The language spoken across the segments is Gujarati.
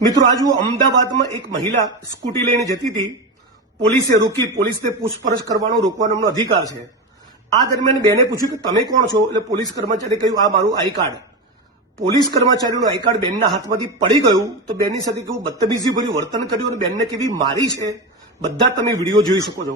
મિત્રો आज હું અમદાવાદમાં એક મહિલા સ્કૂટી લઈને જતી હતી, પોલીસે રોકી, પોલીસને પૂછપરછ કરવાનો રોકવાનો એમનો અધિકાર છે। આ દરમિયાન બેને પૂછ્યું કે તમે કોણ છો, એટલે પોલીસ કર્મચારીએ કહ્યું આ મારું આઈ કાર્ડ। પોલીસ કર્મચારીનું આઈ કાર્ડ બેનના હાથમાંથી પડી ગયું તો બેનની સાથે કેવું બદતમીજી ભર્યું વર્તન કર્યું અને બેનને કેવી મારી છે, બધા તમે વિડીયો જોઈ શકો છો।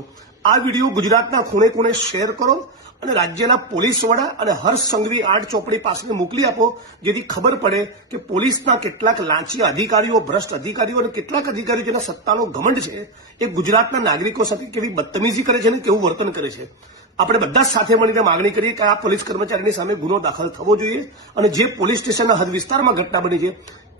આ વિડીયો ગુજરાતના ખૂણે ખૂણે શેર કરો અને રાજ્યના પોલીસ વડા અને હર્ષ સંઘવી આર્ટ ચોપડી પાસે મોકલી આપો, જેથી ખબર પડે કે પોલીસના કેટલાક લાંચિયા અધિકારીઓ, ભ્રષ્ટ અધિકારીઓ અને કેટલાક અધિકારીઓ જેના સત્તાનો ઘમંડ છે એ ગુજરાતના નાગરિકો સાથે કેવી બદતમીજી કરે છે અને કેવું વર્તન કરે છે। આપણે બધા સાથે મળીને માંગણી કરીએ કે આ પોલીસ કર્મચારીની સામે ગુનો દાખલ થવો જોઈએ અને જે પોલીસ સ્ટેશનના હદ વિસ્તારમાં ઘટના બની છે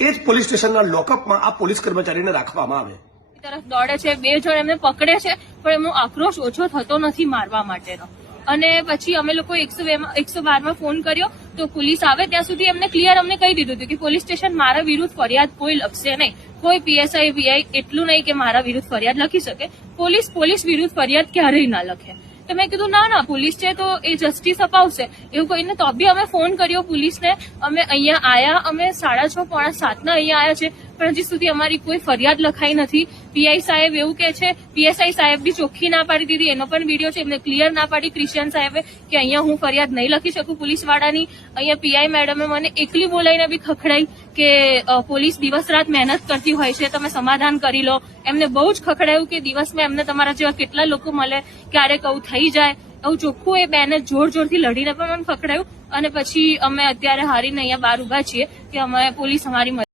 એ જ પોલીસ સ્ટેશનના લોકઅપમાં આ પોલીસ કર્મચારીને રાખવામાં આવે। તરફ દોડે છે, બે જણ એમને પકડે છે, પણ એમનો આક્રોશ ઓછો થતો નથી મારવા માટેનો। અને પછી અમે લોકો 112 ફોન કર્યો તો પોલીસ આવે ત્યાં સુધી એમને ક્લિયર અમને કહી દીધું હતું કે પોલીસ સ્ટેશન મારા વિરુદ્ધ ફરિયાદ કોઈ લખશે નહીં, કોઈ પીએસઆઈ વીઆઈ એટલું નહીં કે મારા વિરુદ્ધ ફરિયાદ લખી શકે, પોલીસ વિરુદ્ધ ફરિયાદ ક્યારેય ના લખે। તો મેં કીધું ના પોલીસ છે તો એ જસ્ટિસ અપાવશે એવું કહીને તો બી અમે ફોન કર્યો પોલીસને। અમે અહીંયા આયા, અમે 6:30 પોણા 7 ના અહીંયા આયા છે, પણ હજી સુધી અમારી કોઈ ફરિયાદ લખાઈ નથી। પીઆઈ સાહેબ એવું કે છે, પીએસઆઈ સાહેબ બી ચોખ્ખી ના પાડી દીધી, એનો પણ વિડીયો છે, એમને ક્લિયર ના પાડી ક્રિશ્ચિયન સાહેબે કે અહીંયા હું ફરિયાદ નહીં લખી શકું પોલીસ વાળાની। અહીંયા પીઆઈ મેડમે મને એકલી બોલાવીને બી ખખડાઈ કે પોલીસ દિવસ રાત મહેનત કરતી હોય છે, તમે સમાધાન કરી લો। એમને બહુ જ ખખડાયું કે દિવસમાં એમને તમારા જેવા કેટલા લોકો મળે, ક્યારેક આવું થઈ જાય, આવું ચોખ્ખું એ બેને જોરથી લડીને પણ મને ખખડાયું। અને પછી અમે અત્યારે હારીને અહીંયા બહાર ઉભા છીએ કે અમે પોલીસ અમારી